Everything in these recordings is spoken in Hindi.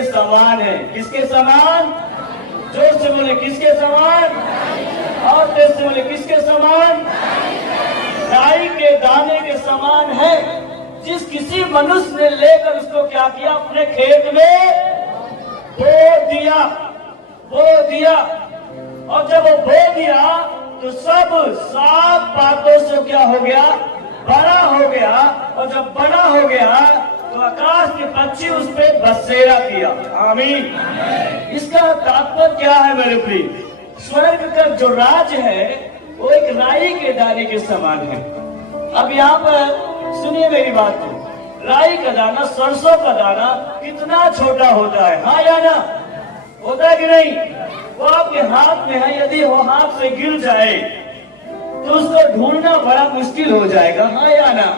के समान है। किसके समान? जोर से बोले, किसके समान? और तेज से बोले, किसके समान? राई के दाने के समान है। जिस किसी मनुष्य ने लेकर उसको क्या किया, अपने खेत में बो दिया। और जब वो बो दिया तो सब साफ बातों से क्या हो गया, बड़ा हो गया। और जब बड़ा हो गया तो आकाश के पक्षी उस पर बसेरा किया। आमीन। इसका तात्पर्य क्या है मेरे प्रिय? स्वर्ग का जो राज है वो एक राई के दाने के समान है। अब यहाँ पर सुनिए मेरी बात को। राई का दाना, सरसों का दाना कितना छोटा होता है, हाँ या ना? होता है कि नहीं? वो आपके हाथ में है, यदि वो हाथ से गिर जाए तो उसको ढूंढना बड़ा मुश्किल हो जाएगा, हाँ या ना?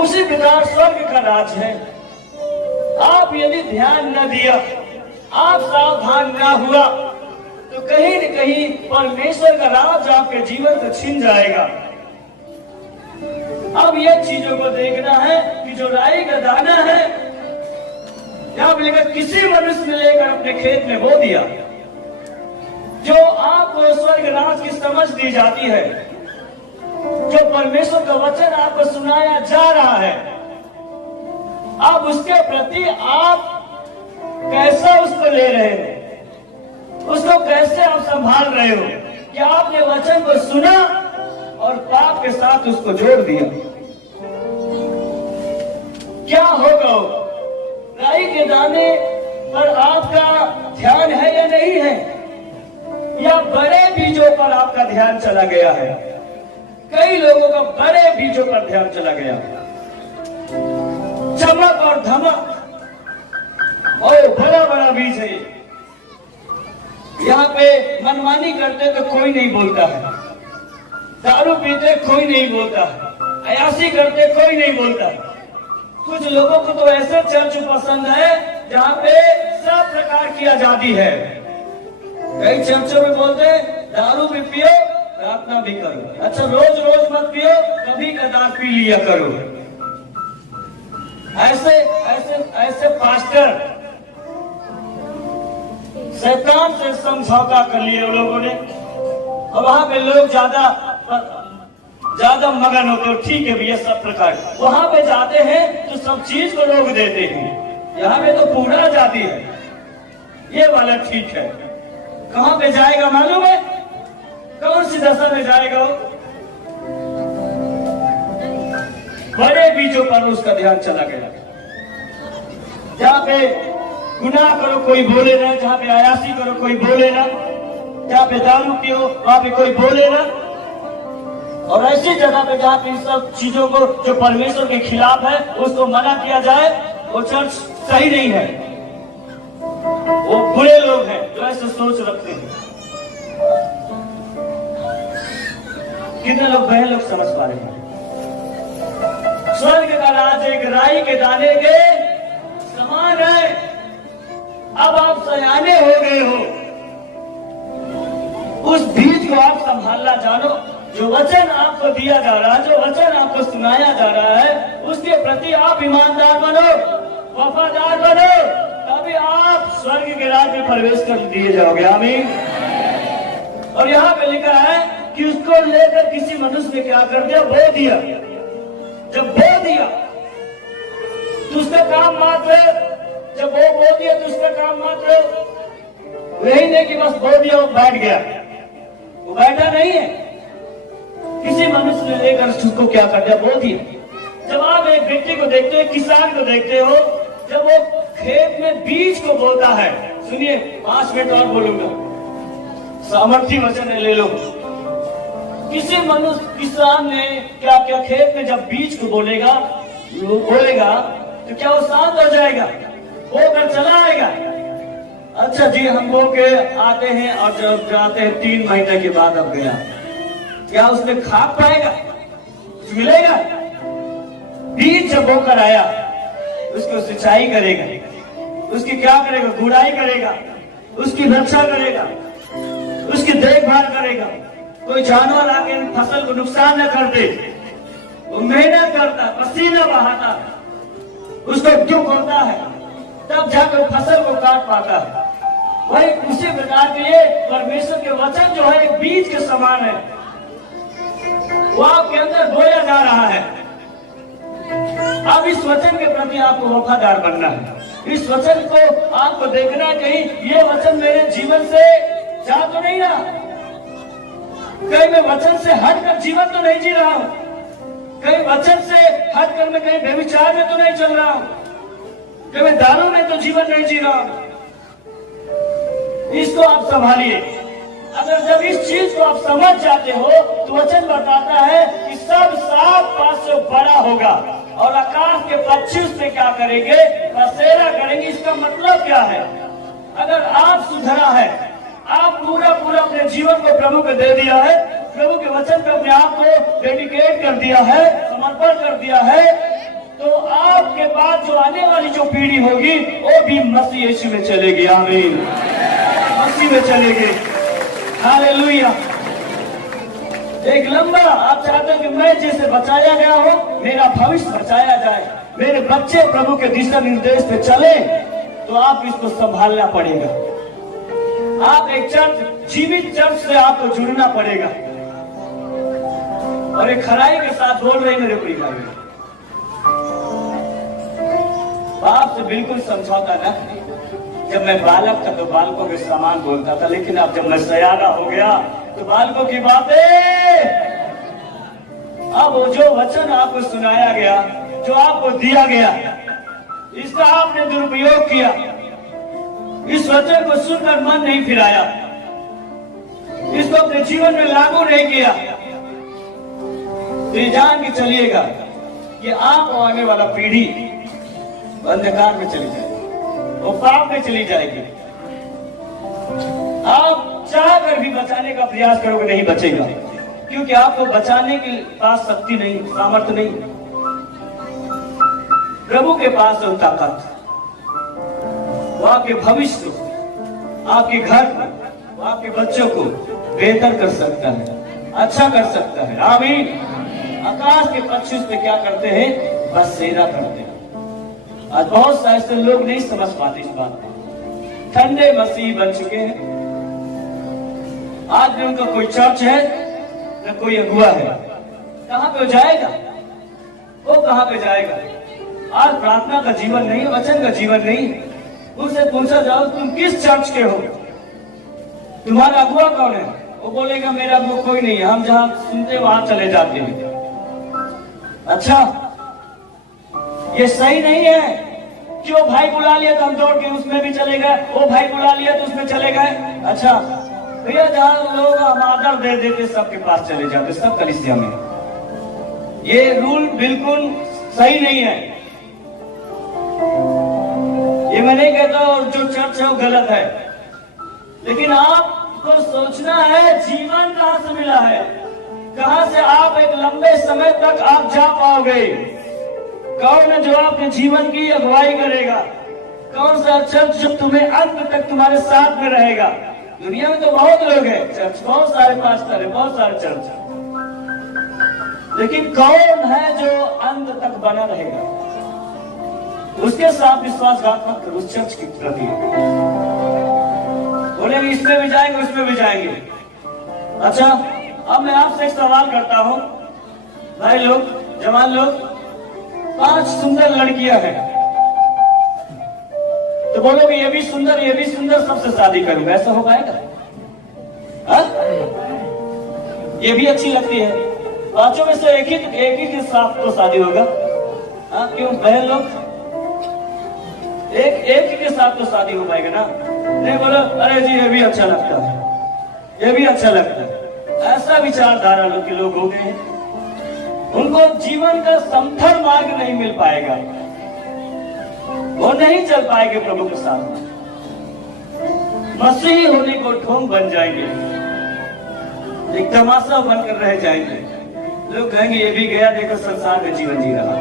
उसी प्रकार स्वर्ग का राज है। आप यदि ध्यान न दिया, आप सावधान न हुआ तो कहीं न कहीं परमेश्वर का राज आपके जीवन से छिन जाएगा। अब ये चीजों को देखना है कि जो राई का दाना है, क्या लेकर किसी मनुष्य ने लेकर अपने खेत में बो दिया, जो आपको स्वर्ग राज की समझ दी जाती है, जो परमेश्वर का वचन आपको सुनाया जा रहा है, आप उसके प्रति आप कैसा उसको ले रहे हो, उसको कैसे आप संभाल रहे हो? क्या आपने वचन को सुना और पाप के साथ उसको जोड़ दिया? क्या होगा? राई के दाने पर आपका ध्यान है या नहीं है, या बड़े बीजों पर आपका ध्यान चला गया है? कई लोगों का बड़े बीजों पर ध्यान चला गया, चमक और धमक और बड़ा बड़ा बीज है। यहाँ पे मनमानी करते तो कोई नहीं बोलता है, दारू पीते कोई नहीं बोलता है, अयासी करते कोई नहीं बोलता है। कुछ लोगों को तो ऐसे चर्च पसंद है जहाँ पे सब प्रकार की आजादी है। कई चर्चों में बोलते हैं दारू भी पियो, प्रार्थना भी करो। अच्छा, रोज रोज मत पियो, कभी कदार पी लिया करो। ऐसे ऐसे ऐसे पास्टर शैतान से समझौता कर लिए लोगों ने, और वहां पे लोग ज्यादा मगन होते हो। ठीक है भैया, सब प्रकार वहां पे जाते हैं तो सब चीज को रोक देते हैं। यहाँ पे तो पूरा आजादी है, ये वाला ठीक है। कहां पे जाएगा मालूम है? कौन सी दशा में जाएगा वो? बड़े बीजों पर उसका ध्यान चला गया। जहाँ पे गुनाह करो कोई बोले ना, जहाँ पे अयासी करो कोई बोले ना, जहाँ पे दारू पियो वहां पे कोई बोले ना। और ऐसी जगह पे जहाँ पे इन सब चीजों को जो परमेश्वर के खिलाफ है उसको मना किया जाए, वो चर्च सही नहीं है। वो बुरे लोग हैं जो ऐसे सोच रखते हैं। कितने लोग बहन लोग समझ पा रहे हैं? स्वर्ग का राज एक राई के दाने के समान है। अब आप सयाने हो गए हो, उस बीज को आप संभालना जानो। जो वचन आपको दिया जा रहा है, जो वचन आपको सुनाया जा रहा है, उसके प्रति आप ईमानदार बनो, वफादार बनो, तभी आप स्वर्ग के राज में प्रवेश कर दिए जाओगे। आमीन। और यहाँ पे लिखा है कि उसको लेकर किसी मनुष्य ने क्या कर दिया? बो दिया। जब बो दिया तो उसका काम मात्र, जब वो बो दिया तो उसका काम मात्र वही नहीं कि बस बो दिया और बैठ गया। वो बैठा नहीं है, किसी मनुष्य ने लेकर उसको क्या कर दिया? बो दिया। जब आप एक व्यक्ति को देखते हो, किसान को देखते हो, जब वो खेत में बीज को बोता है, सुनिए 5 मिनट और बोलूंगा, सामर्थ्य वचन ले लो। किसी मनुष्य किसान ने क्या क्या खेत में जब बीज को बोलेगा तो क्या वो शांत हो जाएगा? बोकर चला आएगा? अच्छा जी, हम बो के आते हैं और जब जाते हैं 3 महीने के बाद अब गया, क्या उसमें खा पाएगा? मिलेगा? बीज जब बोकर आया उसको सिंचाई करेगा, उसकी क्या करेगा? गुड़ाई करेगा, उसकी रक्षा करेगा, उसकी देखभाल करेगा। कोई जानवर आके फसल को नुकसान न कर दे, वो मेहनत करता, पसीना बहाता, उसको क्यों करता है? तब जाकर फसल को काट पाता है। वही उसी प्रकार के लिए परमेश्वर के वचन जो है एक बीज के समान है, वो आपके अंदर बोया जा रहा है। अब इस वचन के प्रति आपको वफादार बनना है। इस वचन को आपको देखना है, कहीं ये वचन मेरे जीवन से जा तो नहीं रहा, कहीं मैं वचन से हटकर जीवन तो नहीं जी रहा हूं, कहीं वचन से हटकर मैं कहीं व्यभिचार में तो नहीं चल रहा हूं, कहीं मैं दारू में तो जीवन नहीं जी रहा हूं। इसको आप संभालिए। अगर जब इस चीज को आप समझ जाते हो तो वचन बताता है कि सब सांप पास से बड़ा होगा और आकाश के पक्षी उससे क्या करेंगे, बसेरा करेंगे। इसका मतलब क्या है? अगर आप सुधरा है, आप पूरा अपने जीवन को प्रभु को दे दिया है, प्रभु के वचन पे अपने आप को डेडिकेट कर दिया है, समर्पण कर दिया है, तो आपके बाद जो आने वाली जो पीढ़ी होगी वो भी मसीह यीशु में चलेगी। आमीन, मसीह में चलेगी। हालेलुया। एक लंबा आप चाहते हो कि मैं जैसे बचाया गया हो, मेरा भविष्य बचाया जाए, मेरे बच्चे प्रभु के दिशा निर्देश पे चले, तो आप इसको संभालना पड़ेगा। आप एक चर्च, जीवित चर्च से आपको जुड़ना पड़ेगा। और एक खराई के साथ बोल रहे मेरे प्रिय भाई, बाप से बिल्कुल समझौता न। जब मैं बालक था तो बालकों के समान बोलता था, लेकिन अब जब मैं सयाना हो गया तो बालकों की बातें। अब जो वचन आपको सुनाया गया, जो आपको दिया गया, इसका आपने दुरुपयोग किया, इस वचन को सुनकर मन नहीं फिराया, इसको अपने जीवन में लागू नहीं किया, तो ये जान के चलिएगा कि आप आने वाला पीढ़ी अंधकार में चली जाएगी, वो पाप में चली जाएगी। आप चाह कर भी बचाने का प्रयास करोगे, नहीं बचेगा, क्योंकि आपको बचाने के पास शक्ति नहीं, सामर्थ्य नहीं। प्रभु के पास जो ताकत, वो आपके भविष्य को, आपके घर को, आपके बच्चों को बेहतर कर सकता है, अच्छा कर सकता है। आमीन। आकाश के पक्षी पे क्या करते हैं? बसेरा करते हैं। आज बहुत सारे ऐसे लोग नहीं समझ पाते इस बात को, ठंडे मसीह बन चुके हैं। आज भी उनका कोई चर्च है न कोई अगुआ है, कहां पे जाएगा वो? कहां पे जाएगा? आज प्रार्थना का जीवन नहीं, वचन का जीवन नहीं। उनसे पूछा जाओ तुम किस चर्च के हो, तुम्हारा अगुआ कौन है? वो बोलेगा मेरा अगुआ कोई नहीं है, हम जहां सुनते वहां चले जाते हैं। अच्छा, ये सही नहीं है कि वो भाई बुला लिया तो हम दौड़ के उसमें भी चले गए, वो भाई बुला लिया तो उसमें चले गए। अच्छा भैया, जहां लोग हम आदर दे देते सबके पास चले जाते, सब कलीसिया में। ये रूल बिल्कुल सही नहीं है। ये मैं नहीं कहता और जो चर्च है वो गलत है, लेकिन आपको सोचना है जीवन कहां से मिला है, कहां से आप एक लंबे समय तक आप जा पाओगे। कौन है जो आपके जीवन की अगुवाई करेगा? कौन सा चर्च जो तुम्हें अंत तक तुम्हारे साथ में रहेगा? दुनिया में तो बहुत लोग हैं, चर्च बहुत सारे पास्टर है, बहुत सारे चर्च है, लेकिन कौन है जो अंत तक बना रहेगा? उसके साथ विश्वासघात मत करो उस चर्च की प्रति। बोले इसमें भी जाएंगे उसमें भी जाएंगे। अच्छा, अब मैं आपसे एक सवाल करता हूं, भाई लोग, जवान लोग, 5 सुंदर लड़कियां हैं, तो बोलोगे ये भी सुंदर, ये भी सुंदर, सबसे शादी करूंगा, ऐसा हो पाएगा? ये भी अच्छी लगती है, 5 में से एक ही के साथ तो शादी होगा। क्यों बहन लोग? एक ही के साथ तो शादी हो पाएगा ना? नहीं बोलो अरे जी ये भी अच्छा लगता है, ये भी अच्छा लगता है। ऐसा विचारधारा लोग के लोग हो गए हैं, उनको जीवन का समथर मार्ग नहीं मिल पाएगा, वो नहीं चल पाएंगे प्रभु के साथ। मसीही होने को ढोंग बन जाएंगे, एक तमाशा बनकर रह जाएंगे। लोग कहेंगे ये भी गया, देखो संसार में जीवन जी रहा।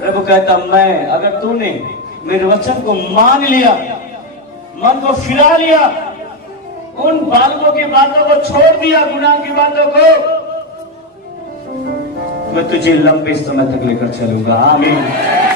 प्रभु कहता मैं, अगर तूने मेरे वचन को मान लिया, मन को फिरा लिया, उन बालकों की बातों को छोड़ दिया, गुनाह की बातों को, मैं तुझे लंबे समय तक लेकर चलूंगा। आमीन।